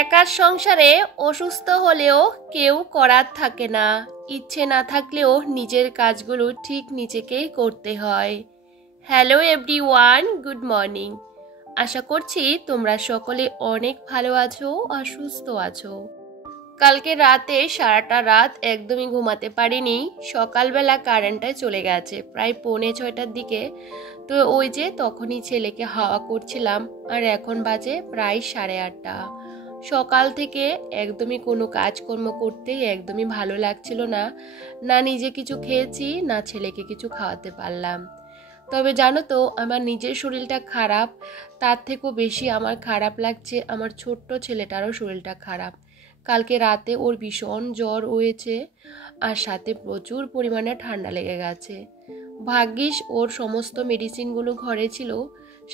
একার সংসারে অসুস্থ হলেও কেউ করার থাকে না, ইচ্ছে না থাকলেও নিজের কাজগুলো ঠিক নিজেকেই করতে হয়। Hello everyone, good morning. আশা করছি তোমরা সকলে অনেক ভালো আছো আর সুস্থ আছো। কালকে রাতে সারাটা রাত একদমই ঘুমাতে পারিনি। সকালবেলা কারেন্টটা চলে গেছে প্রায় 5:45টার দিকে। তো ওই যে তখনই ছেলেকে হাওয়া করছিলাম, আর এখন বাজে প্রায় 8:30। সকাল থেকে একদমই কোনো কাজকর্ম করতেই একদমই ভালো লাগছিল না, না নিজে কিছু খেয়েছি না ছেলেকে কিছু খাওয়াতে পারলাম। তবে জানো তো, আমার নিজের শরীরটা খারাপ, তার থেকেও বেশি আমার খারাপ লাগছে আমার ছোট্ট ছেলেটারও শরীরটা খারাপ। কালকে রাতে ওর ভীষণ জ্বর হয়েছে, আর সাথে প্রচুর পরিমাণে ঠান্ডা লেগে গেছে। ভাগ্যিস ওর সমস্ত মেডিসিনগুলো ঘরে ছিল,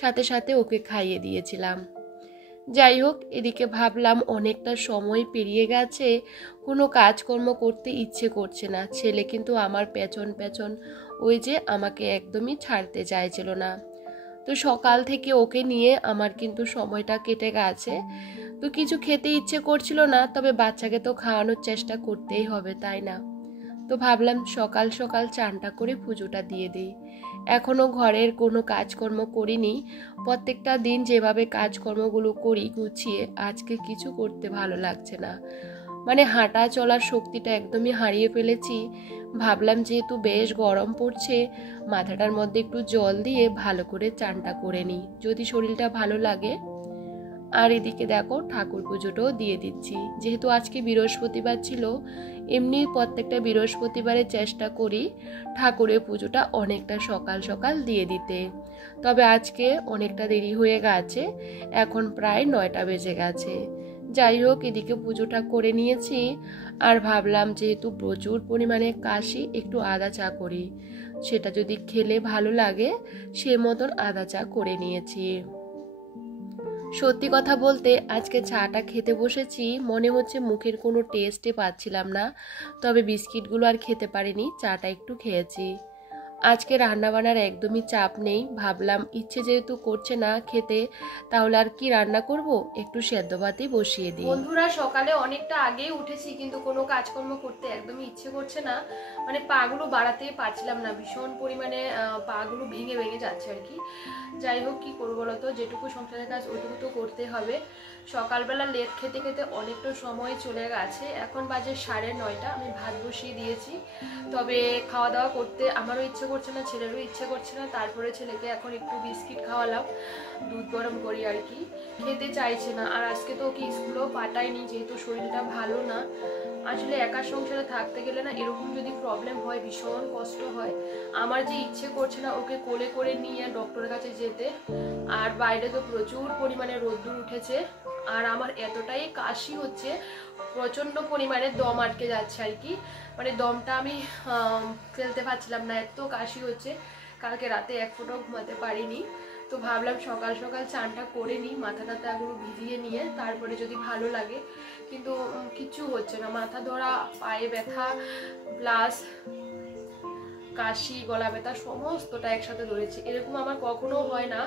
সাথে সাথে ওকে খাইয়ে দিয়েছিলাম। যাই হোক, এদিকে ভাবলাম অনেকটা সময় পেরিয়ে গেছে, কোনো কাজকর্ম করতে ইচ্ছে করছে না। ছেলে কিন্তু আমার পেছন পেছন ওই যে আমাকে একদমই ছাড়তে চাইছিল না। তো সকাল থেকে ওকে নিয়ে আমার কিন্তু সময়টা কেটে গেছে। তো কিছু খেতে ইচ্ছে করছিল না, তবে বাচ্চাকে তো খাওয়ানোর চেষ্টা করতেই হবে, তাই না? তো ভাবলাম সকাল সকাল চানটা করে পুজোটা দিয়ে দিই। এখনও ঘরের কোনো কাজকর্ম করিনি। প্রত্যেকটা দিন যেভাবে কাজকর্মগুলো করি গুছিয়ে, আজকে কিছু করতে ভালো লাগছে না। মানে হাঁটা চলার শক্তিটা একদমই হারিয়ে ফেলেছি। ভাবলাম যেহেতু বেশ গরম পড়ছে, মাথাটার মধ্যে একটু জল দিয়ে ভালো করে চানটা করে নিই, যদি শরীরটা ভালো লাগে। আর এদিকে দেখো ঠাকুর পুজোটাও দিয়ে দিচ্ছি, যেহেতু আজকে বৃহস্পতিবার ছিল। এমনি প্রত্যেকটা বৃহস্পতিবারে চেষ্টা করি ঠাকুরের পুজোটা অনেকটা সকাল সকাল দিয়ে দিতে, তবে আজকে অনেকটা দেরি হয়ে গেছে, এখন প্রায় 9টা বেজে গেছে। যাই হোক, এদিকে পুজোটা করে নিয়েছি, আর ভাবলাম যেহেতু প্রচুর পরিমাণে কাশি, একটু আদা চা করি, সেটা যদি খেলে ভালো লাগে সে মতন আদা চা করে নিয়েছি। সত্যি কথা বলতে আজকে চাটা খেতে বসেছি, মনে হচ্ছে মুখের কোনো টেস্টে পাচ্ছিলাম না, তবে বিস্কিটগুলো আর খেতে পারিনি, চাটা একটু খেয়েছি। আজকে রান্নাবান্নার একদমই চাপ নেই। ভাবলাম ইচ্ছে যেহেতু করছে না খেতে, তাহলে আর কি রান্না করব, একটু সেদ্ধ ভাতই বসিয়ে দিই। বন্ধুরা, সকালে অনেকটা আগেই উঠেছি, কিন্তু কোনো কাজকর্ম করতে একদমই ইচ্ছে করছে না। মানে পাগুলো বাড়াতেই পারছিলাম না, ভীষণ পরিমাণে পাগুলো ভেঙে ভেঙে যাচ্ছে আর কি। যাই হোক, কি করবো বলো তো, যেটুকু সংসারের কাজ ওইটুকু তো করতে হবে। সকালবেলা লেট খেতে খেতে অনেকটা সময় চলে গেছে, এখন বাজে 9:30। আমি ভাত বসিয়ে দিয়েছি, তবে খাওয়া দাওয়া করতে আমারও ইচ্ছে করছে না, ছেলেরও ইচ্ছে করছে না। তারপরে ছেলেকে এখন একটু বিস্কিট খাওয়ালাম, দুধ গরম করি আর কি, খেতে চাইছে না। আর আজকে তো ওকে স্কুলেও পাঠাইনি, যেহেতু শরীরটা ভালো না। আসলে একা সংসারে থাকতে গেলে না এরকম যদি প্রবলেম হয় ভীষণ কষ্ট হয়। আমার যে ইচ্ছে করছে না ওকে কোলে করে নিয়ে ডক্টরের কাছে যেতে, আর বাইরে তো প্রচুর পরিমাণে রোদ্দুর উঠেছে, আর আমার এতটাই কাশি হচ্ছে, প্রচণ্ড পরিমাণে দম আটকে যাচ্ছে আর কি। মানে দমটা আমি ফেলতে পারছিলাম না, এত কাশি হচ্ছে। কালকে রাতে এক ফোঁটাও ঘুমাতে পারিনি। তো ভাবলাম সকাল সকাল চানটা করে নিই, মাথা টাথাগুলো ভিজিয়ে নিয়ে, তারপরে যদি ভালো লাগে। কিন্তু কিচ্ছু হচ্ছে না, মাথা ধরা, পায়ে ব্যথা, প্লাস কাশি, গলা ব্যথা সমস্তটা একসাথে ধরেছে। এরকম আমার কখনো হয় না,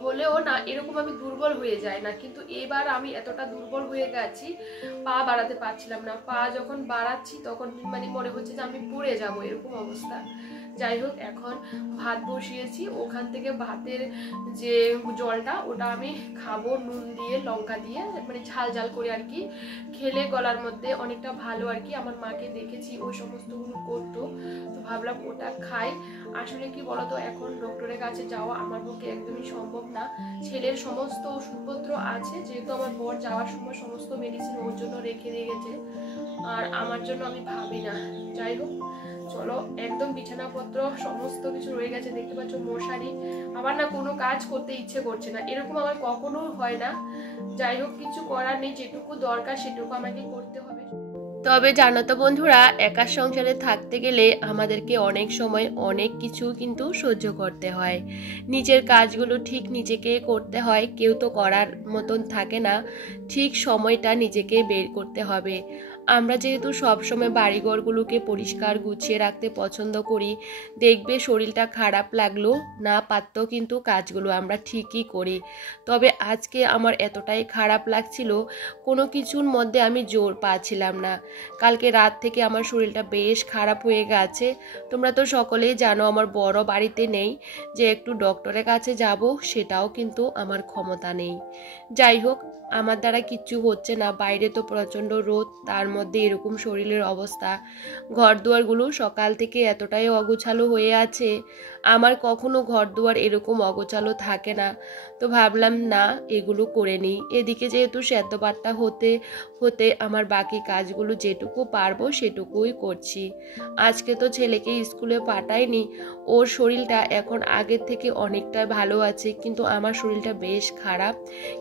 হলেও না এরকম আমি দুর্বল হয়ে যায় না, কিন্তু এবার আমি এতটা দুর্বল হয়ে গেছি, পা বাড়াতে পারছিলাম না। পা যখন বাড়াচ্ছি তখন মানে মনে হচ্ছে যে আমি পড়ে যাব, এরকম অবস্থা। যাই হোক, এখন ভাত বসিয়েছি, ওখান থেকে ভাতের যে জলটা ওটা আমি খাবো নুন দিয়ে লঙ্কা দিয়ে, মানে ঝাল ঝাল করে আর কি, খেলে গলার মধ্যে অনেকটা ভালো আর কি। আমার মাকে দেখেছি ওই সমস্তগুলো করতো, তো ভাবলাম ওটা খাই। আসলে কি বলতো, এখন ডক্টরের কাছে যাওয়া আমার পক্ষে একদমই সম্ভব না। ছেলের সমস্ত ওষুধপত্র আছে, যেহেতু আমার বর যাওয়ার সময় সমস্ত মেডিসিন ওর জন্য রেখে দিয়ে গেছে, আর আমার জন্য আমি ভাবি না। যাই হোক, চলো, একদম বিছানাপত্র সমস্ত কিছু রয়ে গেছে, দেখতে পাচ্ছ, মশারি। আমার না কোনো কাজ করতে ইচ্ছে করছে না, এরকম আমার কখনো হয় না। যাই হোক, কিছু করার নেই, যেটুকু দরকার সেটুকু আমাকে করতে হবে। তবে জানো তো বন্ধুরা, একা সংসারে থাকতে গেলে আমাদেরকে অনেক সময় অনেক কিছু কিন্তু সহ্য করতে হয়। নিজের কাজগুলো ঠিক নিজেকে করতে হয়, কেউ তো করার মতন থাকে না। ঠিক সময়টা নিজেকে বের করতে হবে। আমরা যেহেতু সবসময় বাড়িঘরগুলোকে পরিষ্কার গুছিয়ে রাখতে পছন্দ করি, দেখবে শরীরটা খারাপ লাগলো না পারতেও কিন্তু কাজগুলো আমরা ঠিকই করি। তবে আজকে আমার এতটাই খারাপ লাগছিল, কোনো কিছুর মধ্যে আমি জোর পাচ্ছিলাম না। কালকে রাত থেকে আমার শরীরটা বেশ খারাপ হয়ে গেছে। তোমরা তো সকলেই জানো আমার বড় বাড়িতে নেই, যে একটু ডক্টরের কাছে যাব সেটাও কিন্তু আমার ক্ষমতা নেই। যাই হোক, আমার দ্বারা কিচ্ছু হচ্ছে না। বাইরে তো প্রচণ্ড রোদ, তার মধ্যে এরকম শরীরের অবস্থা। ঘর দুয়ারগুলো সকাল থেকে এতটাই অগোছালো হয়ে আছে, আমার কখনো ঘর দুয়ার এরকম অগোছালো থাকে না। তো ভাবলাম না, এগুলো করে নিই। এদিকে যেহেতু সেদ্ধ ভাতটা হতে হতে আমার বাকি কাজগুলো যেটুকু পারবো সেটুকুই করছি। আজকে তো ছেলেকে স্কুলে পাঠাইনি, ওর শরীরটা এখন আগের থেকে অনেকটা ভালো আছে, কিন্তু আমার শরীরটা বেশ খারাপ।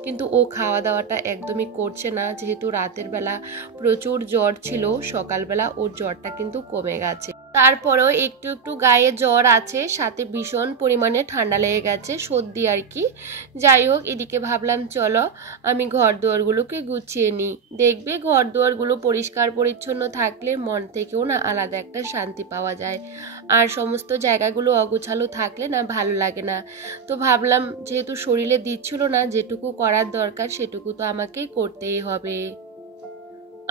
কিন্তু ও খাওয়া দাওয়াটা একদমই করছে না, যেহেতু রাতের বেলা প্রচুর জ্বর ছিল, সকালবেলা ওর জ্বরটা কিন্তু কমে গেছে। তারপরেও একটু একটু গায়ে জ্বর আছে, সাথে ভীষণ পরিমাণে ঠান্ডা লেগে গেছে, সর্দি আর কি। যাই হোক, এদিকে ভাবলাম চলো আমি ঘর দুয়ারগুলোকে গুছিয়ে নিই। দেখবে ঘর দুয়ারগুলো পরিষ্কার পরিচ্ছন্ন থাকলে মন থেকেও না আলাদা একটা শান্তি পাওয়া যায়, আর সমস্ত জায়গাগুলো অগোছালো থাকলে না ভালো লাগে না। তো ভাবলাম যেহেতু শরীরে দিচ্ছিল না, যেটুকু করার দরকার সেটুকু তো আমাকেই করতেই হবে।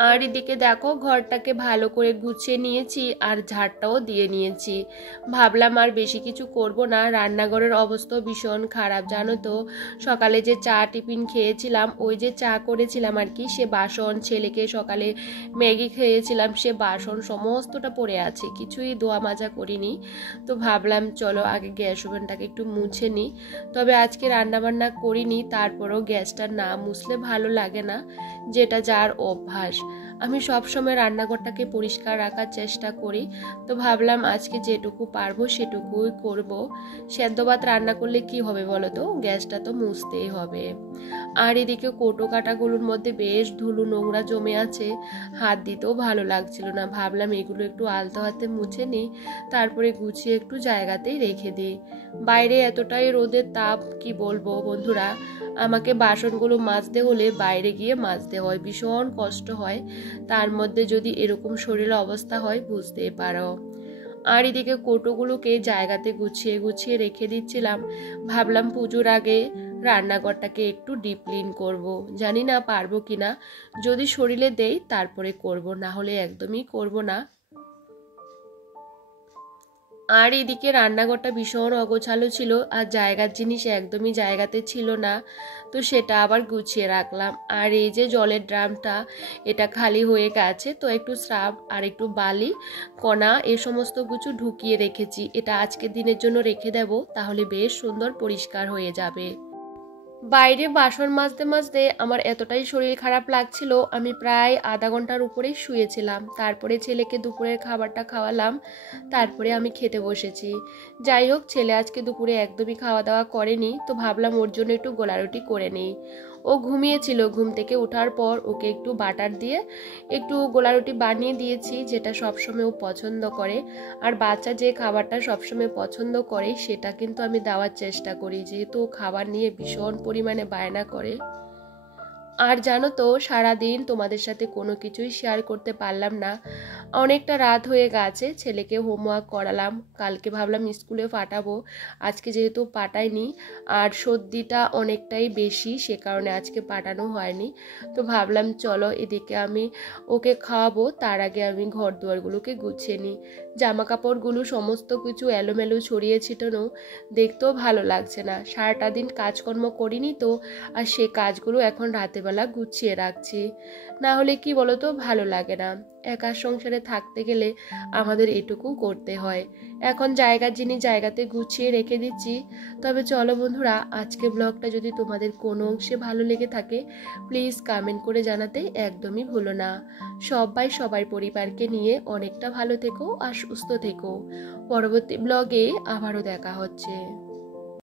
আর এদিকে দেখো ঘরটাকে ভালো করে গুছিয়ে নিয়েছি আর ঝাড়টাও দিয়ে নিয়েছি। ভাবলাম আর বেশি কিছু করব না, রান্নাঘরের অবস্থা ভীষণ খারাপ জানো তো। সকালে যে চা টিফিন খেয়েছিলাম, ওই যে চা করেছিলাম আর কি, সে বাসন, ছেলেকে সকালে ম্যাগি খেয়েছিলাম, সে বাসন সমস্তটা পড়ে আছে, কিছুই ধোয়া মাজা করিনি। তো ভাবলাম চলো আগে গ্যাস ওভেনটাকে একটু মুছে নিই। তবে আজকে রান্নাবান্না করিনি, তারপরেও গ্যাসটা না মুছলে ভালো লাগে না, যেটা যার অভ্যাস। আমি সবসময় রান্নাঘরটাকে পরিষ্কার রাখার চেষ্টা করি। তো ভাবলাম আজকে যেটুকু পারবো সেটুকুই করব। সেদ্ধ ভাত রান্না করলে কি হবে বলো তো, গ্যাসটা তো মুছতেই হবে। আর এদিকে কৌটো কাটাগুলোর মধ্যে বেশ ধুলো নোংরা জমে আছে, হাত দিতেও ভালো লাগছিল না। ভাবলাম এগুলো একটু আলতো হাতে মুছে নিই, তারপরে গুছিয়ে একটু জায়গাতেই রেখে দিই। বাইরে এতটাই রোদের তাপ, কি বলবো বন্ধুরা, আমাকে বাসনগুলো মাজতে হলে বাইরে গিয়ে মাজতে হয়, ভীষণ কষ্ট হয়। তার মধ্যে যদি এরকম শরীরের অবস্থা হয় বুঝতেই পারো। আর এদিকে কৌটোগুলোকে জায়গাতে গুছিয়ে গুছিয়ে রেখে দিচ্ছিলাম। ভাবলাম পুজোর আগে রান্নাঘরটাকে একটু ডিপ ক্লিন করব। জানি না পারবো কিনা, যদি শরীরে দেই তারপরে করব, না হলে একদমই করব না। আর এদিকে রান্নাঘরটা ভীষণ অগোছালো ছিল, আর জায়গার জিনিস একদমই জায়গাতে ছিল না, তো সেটা আবার গুছিয়ে রাখলাম। আর এই যে জলের ড্রামটা, এটা খালি হয়ে গেছে, তো একটু স্রাব আর একটু বালি কণা এ সমস্ত কিছু ঢুকিয়ে রেখেছি। এটা আজকের দিনের জন্য রেখে দেব, তাহলে বেশ সুন্দর পরিষ্কার হয়ে যাবে। বাইরে বাসন মাজতে মাজতে আমার এতটাই শরীর খারাপ লাগছিল, আমি প্রায় আধা ঘন্টার উপরেই শুয়েছিলাম। তারপরে ছেলেকে দুপুরের খাবারটা খাওয়ালাম, তারপরে আমি খেতে বসেছি। যাই হোক, ছেলে আজকে দুপুরে একদমই খাওয়া দাওয়া করেনি, তো ভাবলাম ওর জন্য একটু গোলা রুটি করে নিই। ও ঘুমিয়েছিল, ঘুম থেকে ওঠার পর ওকে একটু বাটার দিয়ে একটু গোলা রুটি বানিয়ে দিয়েছি, যেটা সবসময় ও পছন্দ করে। আর বাচ্চা যে খাবারটা সবসময় পছন্দ করে সেটা কিন্তু আমি দেওয়ার চেষ্টা করি, যেহেতু খাবার নিয়ে ভীষণ পরিমাণে বায়না করে। আর জানো তো, সারাদিন তোমাদের সাথে কোনো কিছুই শেয়ার করতে পারলাম না, অনেকটা রাত হয়ে গেছে। ছেলেকে হোমওয়ার্ক করালাম, কালকে ভাবলাম স্কুলে পাঠাবো, আজকে যেহেতু পাঠাইনি, আর সর্দিটা অনেকটাই বেশি, সে কারণে আজকে পাঠানো হয়নি। তো ভাবলাম চলো এদিকে আমি ওকে খাওয়াবো, তার আগে আমি ঘর দুয়ারগুলোকে গুছিয়ে নিই। জামা কাপড়গুলো সমস্ত কিছু এলোমেলো ছড়িয়ে ছিটানো, দেখতেও ভালো লাগছে না। সারাটা দিন কাজকর্ম করিনি তো, আর সে কাজগুলো এখন রাতেবেলা গুছিয়ে রাখছি, না হলে কি বলতো ভালো লাগে না। একা সংসারে থাকতে গেলে আমাদের এটুকু করতে হয়। এখন জায়গার জিনিস জায়গাতে গুছিয়ে রেখে দিচ্ছি। তবে চলো বন্ধুরা, আজকে ব্লগটা যদি তোমাদের কোনো অংশে ভালো লেগে থাকে, প্লিজ কমেন্ট করে জানাতে একদমই ভুলো না। সবাই সবার পরিবারকে নিয়ে অনেকটা ভালো থেকো আর সুস্থ থেকো। পরবর্তী ব্লগে আবারও দেখা হচ্ছে।